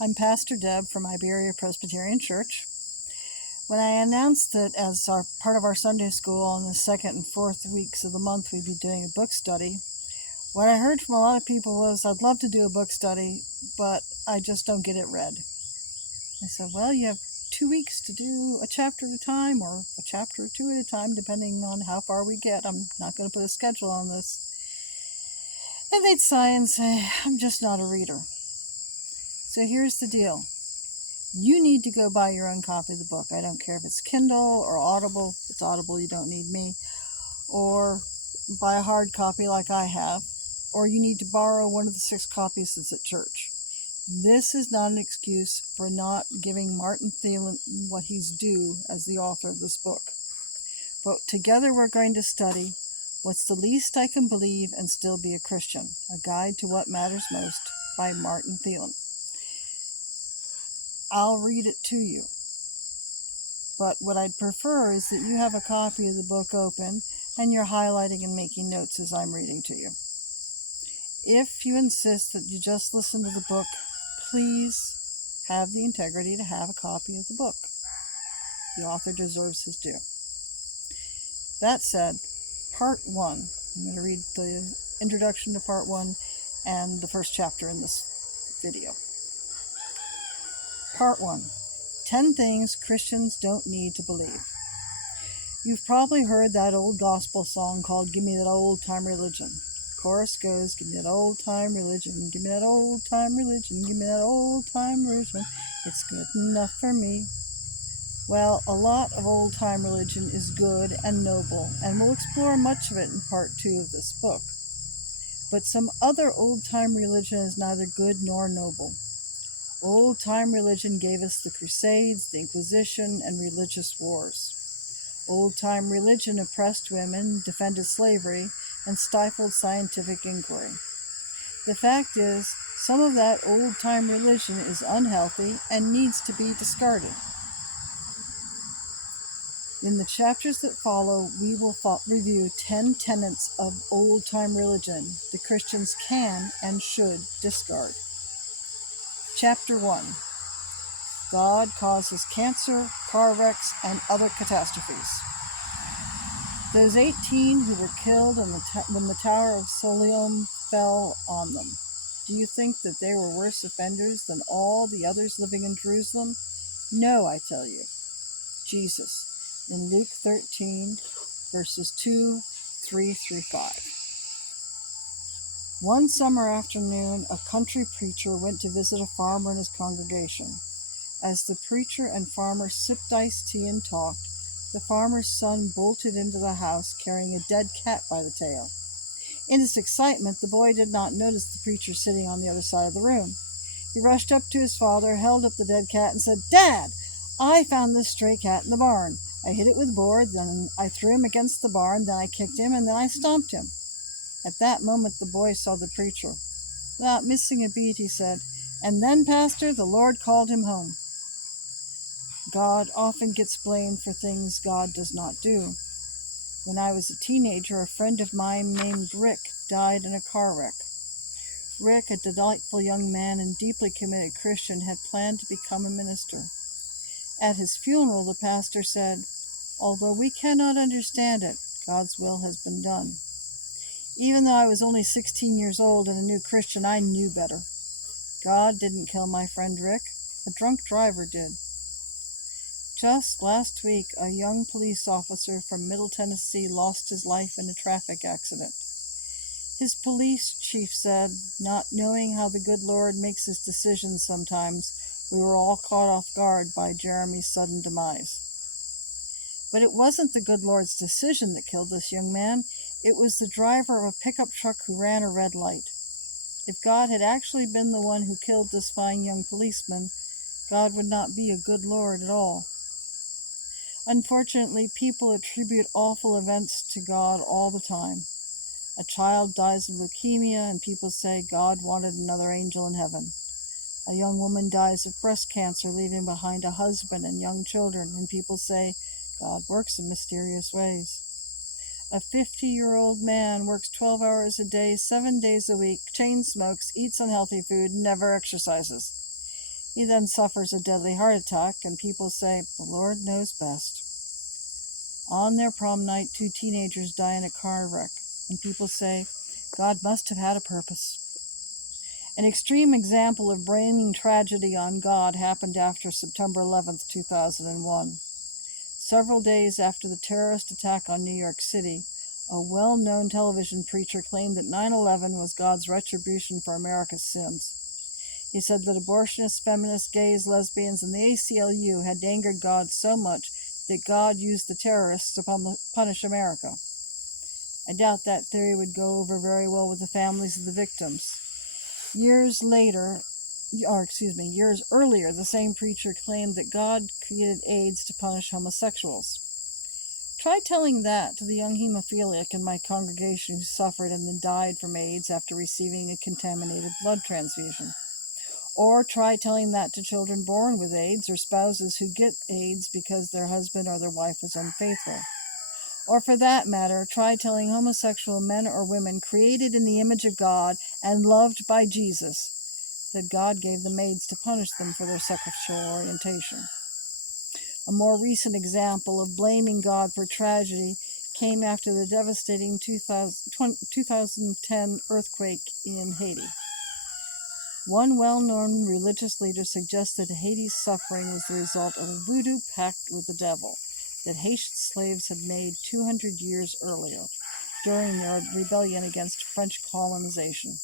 I'm Pastor Deb from Iberia Presbyterian Church. When I announced that as part of our Sunday school on the second and fourth weeks of the month we'd be doing a book study, what I heard from a lot of people was, I'd love to do a book study, but I just don't get it read. I said, well, you have 2 weeks to do a chapter at a time or a chapter or two at a time, depending on how far we get. I'm not going to put a schedule on this. And they'd sigh and say, I'm just not a reader. So here's the deal. You need to go buy your own copy of the book. I don't care if it's Kindle or Audible. If it's Audible, you don't need me. Or buy a hard copy like I have. Or you need to borrow one of the 6 copies that's at church. This is not an excuse for not giving Martin Thielen what he's due as the author of this book. But together we're going to study What's the Least I Can Believe and Still Be a Christian? A Guide to What Matters Most by Martin Thielen. I'll read it to you. But what I'd prefer is that you have a copy of the book open and you're highlighting and making notes as I'm reading to you. If you insist that you just listen to the book, please have the integrity to have a copy of the book. The author deserves his due. That said, Part 1. I'm going to read the introduction to Part 1 and the first chapter in this video. Part 1. 10 Things Christians Don't Need to Believe. You've probably heard that old gospel song called Give Me That Old Time Religion. Chorus goes, give me that old time religion, give me that old time religion, give me that old time religion, it's good enough for me. Well, a lot of old time religion is good and noble, and we'll explore much of it in part 2 of this book. But some other old time religion is neither good nor noble. Old time religion gave us the Crusades, the Inquisition, and religious wars. Old time religion oppressed women, defended slavery, and stifled scientific inquiry. The fact is, some of that old time religion is unhealthy and needs to be discarded. In the chapters that follow, we will review 10 tenets of old time religion the Christians can and should discard. Chapter 1. God causes cancer, car wrecks, and other catastrophes. Those 18 who were killed when the Tower of Siloam fell on them, do you think that they were worse offenders than all the others living in Jerusalem? No, I tell you. Jesus, in Luke 13, verses 2, 3 through 5. One summer afternoon, a country preacher went to visit a farmer and his congregation. As the preacher and farmer sipped iced tea and talked, the farmer's son bolted into the house carrying a dead cat by the tail. In his excitement, the boy did not notice the preacher sitting on the other side of the room. He rushed up to his father, held up the dead cat, and said, Dad, I found this stray cat in the barn. I hit it with a board, then I threw him against the barn, then I kicked him, and then I stomped him. At that moment, the boy saw the preacher. Without missing a beat, he said, And then, Pastor, the Lord called him home. God often gets blamed for things God does not do. When I was a teenager, a friend of mine named Rick died in a car wreck. Rick, a delightful young man and deeply committed Christian, had planned to become a minister. At his funeral, the pastor said, Although we cannot understand it, God's will has been done. Even though I was only 16 years old and a new Christian, I knew better. God didn't kill my friend Rick. A drunk driver did. Just last week, a young police officer from Middle Tennessee lost his life in a traffic accident. His police chief said, not knowing how the good Lord makes his decisions sometimes, we were all caught off guard by Jeremy's sudden demise. But it wasn't the good Lord's decision that killed this young man. It was the driver of a pickup truck who ran a red light. If God had actually been the one who killed this fine young policeman, God would not be a good Lord at all. Unfortunately, people attribute awful events to God all the time. A child dies of leukemia, and people say God wanted another angel in heaven. A young woman dies of breast cancer, leaving behind a husband and young children, and people say God works in mysterious ways. A 50-year-old man works 12 hours a day, 7 days a week, chain smokes, eats unhealthy food, never exercises. He then suffers a deadly heart attack, and people say, the Lord knows best. On their prom night, 2 teenagers die in a car wreck, and people say, God must have had a purpose. An extreme example of blaming tragedy on God happened after September 11, 2001. Several days after the terrorist attack on New York City, a well-known television preacher claimed that 9/11 was God's retribution for America's sins. He said that abortionists, feminists, gays, lesbians, and the ACLU had angered God so much that God used the terrorists to punish America. I doubt that theory would go over very well with the families of the victims. Years earlier, the same preacher claimed that God created AIDS to punish homosexuals. Try telling that to the young hemophiliac in my congregation who suffered and then died from AIDS after receiving a contaminated blood transfusion. Or try telling that to children born with AIDS or spouses who get AIDS because their husband or their wife was unfaithful. Or for that matter, try telling homosexual men or women created in the image of God and loved by Jesus that God gave them AIDS to punish them for their sexual orientation. A more recent example of blaming God for tragedy came after the devastating 2010 earthquake in Haiti. One well-known religious leader suggested Haiti's suffering was the result of a voodoo pact with the devil that Haitian slaves had made 200 years earlier during their rebellion against French colonization.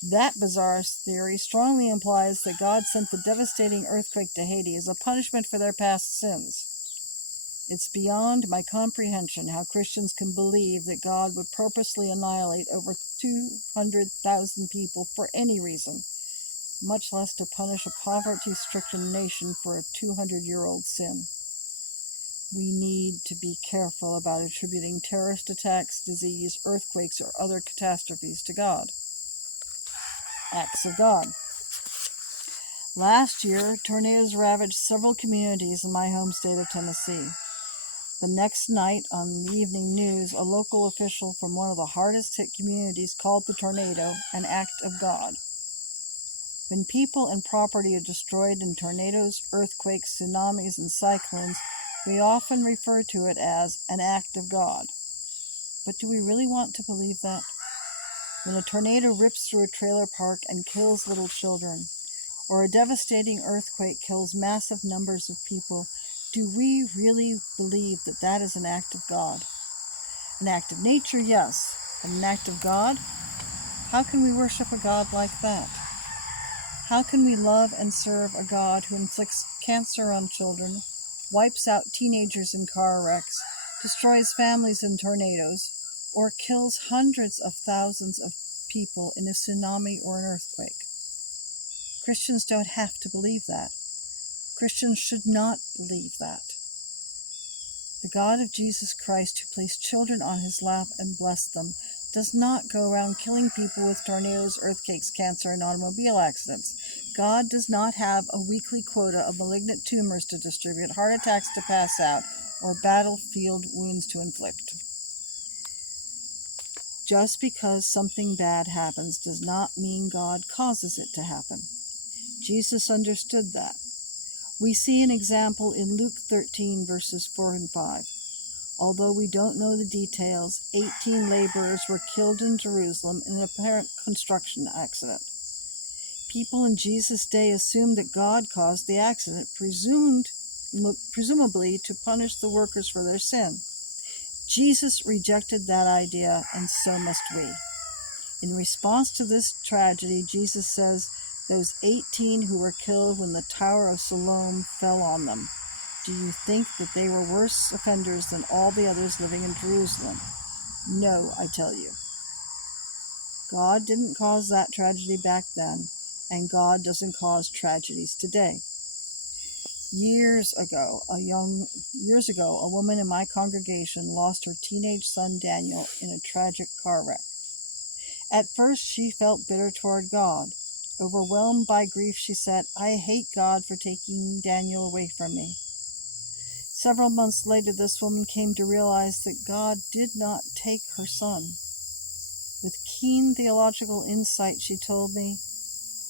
That bizarre theory strongly implies that God sent the devastating earthquake to Haiti as a punishment for their past sins. It's beyond my comprehension how Christians can believe that God would purposely annihilate over 200,000 people for any reason, much less to punish a poverty-stricken nation for a 200-year-old sin. We need to be careful about attributing terrorist attacks, disease, earthquakes, or other catastrophes to God. Acts of God. Last year, tornadoes ravaged several communities in my home state of Tennessee. The next night, on the evening news, a local official from one of the hardest-hit communities called the tornado an act of God. When people and property are destroyed in tornadoes, earthquakes, tsunamis, and cyclones, we often refer to it as an act of God. But do we really want to believe that? When a tornado rips through a trailer park and kills little children, or a devastating earthquake kills massive numbers of people, do we really believe that that is an act of God? An act of nature, yes, but an act of God? How can we worship a God like that? How can we love and serve a God who inflicts cancer on children, wipes out teenagers in car wrecks, destroys families in tornadoes, or kills hundreds of thousands of people in a tsunami or an earthquake? Christians don't have to believe that. Christians should not believe that. The God of Jesus Christ, who placed children on his lap and blessed them, does not go around killing people with tornadoes, earthquakes, cancer, and automobile accidents. God does not have a weekly quota of malignant tumors to distribute, heart attacks to pass out, or battlefield wounds to inflict. Just because something bad happens does not mean God causes it to happen. Jesus understood that. We see an example in Luke 13, verses 4 and 5. Although we don't know the details, 18 laborers were killed in Jerusalem in an apparent construction accident. People in Jesus' day assumed that God caused the accident, presumably to punish the workers for their sin. Jesus rejected that idea, and so must we. In response to this tragedy, Jesus says, those 18 who were killed when the Tower of Siloam fell on them, do you think that they were worse offenders than all the others living in Jerusalem? No, I tell you. God didn't cause that tragedy back then, and God doesn't cause tragedies today. Years ago, a woman in my congregation lost her teenage son Daniel in a tragic car wreck. At first, she felt bitter toward God. Overwhelmed by grief, she said, I hate God for taking Daniel away from me. Several months later, this woman came to realize that God did not take her son. With keen theological insight, she told me,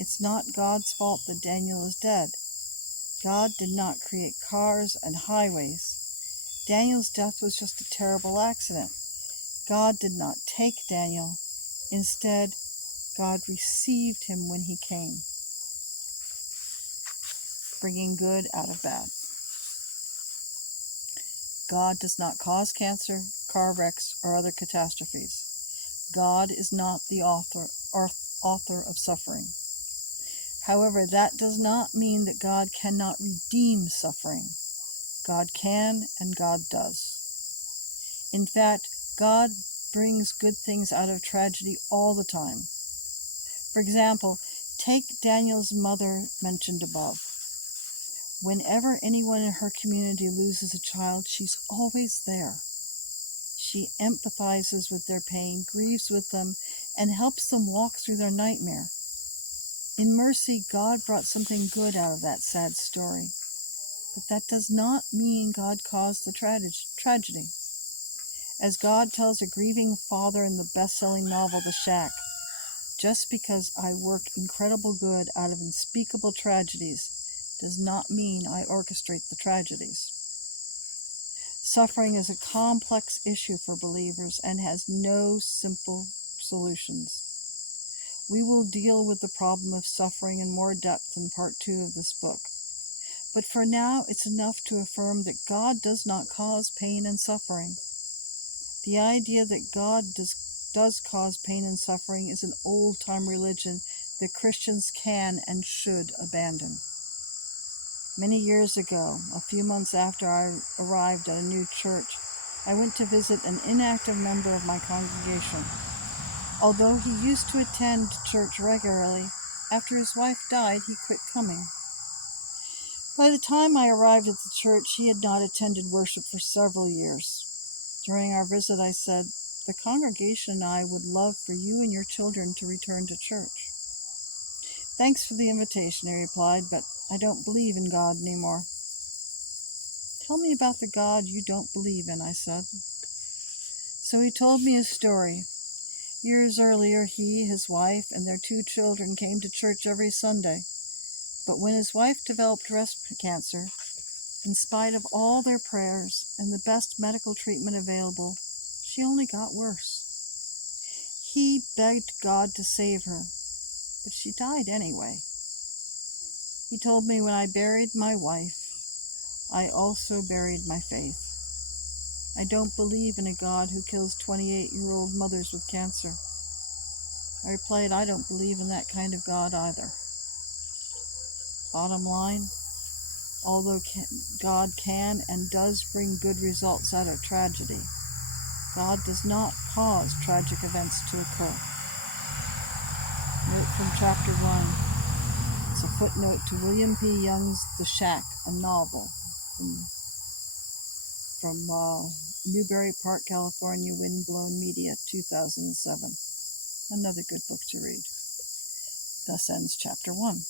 It's not God's fault that Daniel is dead. God did not create cars and highways. Daniel's death was just a terrible accident. God did not take Daniel. Instead, God received him when he came, bringing good out of bad. God does not cause cancer, car wrecks, or other catastrophes. God is not the author of suffering. However, that does not mean that God cannot redeem suffering. God can, and God does. In fact, God brings good things out of tragedy all the time. For example, take Daniel's mother mentioned above. Whenever anyone in her community loses a child, she's always there. She empathizes with their pain, grieves with them, and helps them walk through their nightmare. In mercy, God brought something good out of that sad story. But that does not mean God caused the tragedy. As God tells a grieving father in the best-selling novel The Shack, just because I work incredible good out of unspeakable tragedies does not mean I orchestrate the tragedies. Suffering is a complex issue for believers and has no simple solutions. We will deal with the problem of suffering in more depth in part 2 of this book. But for now, it's enough to affirm that God does not cause pain and suffering. The idea that God does cause pain and suffering is an old-time religion that Christians can and should abandon. Many years ago, a few months after I arrived at a new church, I went to visit an inactive member of my congregation. Although he used to attend church regularly, after his wife died, he quit coming. By the time I arrived at the church, he had not attended worship for several years. During our visit, I said, "The congregation and I would love for you and your children to return to church." "Thanks for the invitation," he replied, "but I don't believe in God anymore." "Tell me about the God you don't believe in," I said. So he told me his story. Years earlier, he, his wife, and their 2 children came to church every Sunday. But when his wife developed breast cancer, in spite of all their prayers and the best medical treatment available, she only got worse. He begged God to save her, but she died anyway. He told me, when I buried my wife, I also buried my faith. I don't believe in a God who kills 28-year-old mothers with cancer. I replied, I don't believe in that kind of God either. Bottom line, although God can and does bring good results out of tragedy, God does not cause tragic events to occur. Note from Chapter 1. It's a footnote to William P. Young's The Shack, a novel from Newbury Park, California, Windblown Media, 2007. Another good book to read. Thus ends Chapter 1.